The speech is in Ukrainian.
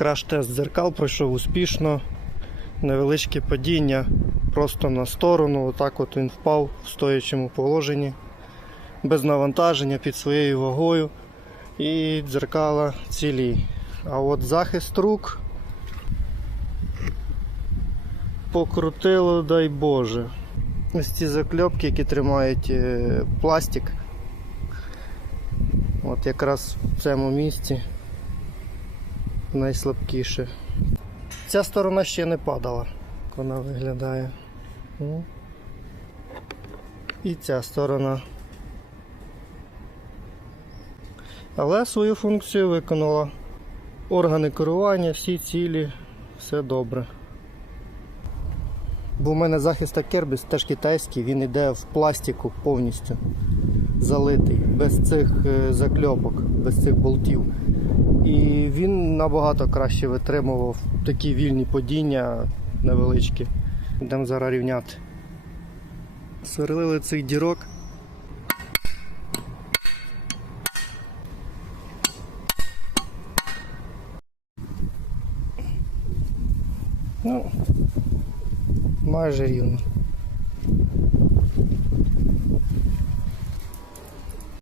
Краш-тест дзеркал пройшов успішно. Невеличке падіння просто на сторону. Отак от він впав в стоячому положенні, без навантаження під своєю вагою. І дзеркала цілі. А от захист рук покрутило, дай Боже. Ось ці закльопки, які тримають е, пластик. От якраз в цьому місці найслабкіше. Ця сторона ще не падала, як вона виглядає. І ця сторона. Але свою функцію виконала. Органи керування, всі цілі, все добре. Бо в мене захист Кербіс теж китайський, він йде в пластику повністю залитий, без цих е, закльопок, без цих болтів. Набагато краще витримував такі вільні падіння невеличкі. Йдемо зараз рівняти. Сверлили цих дірок. Ну, майже рівно.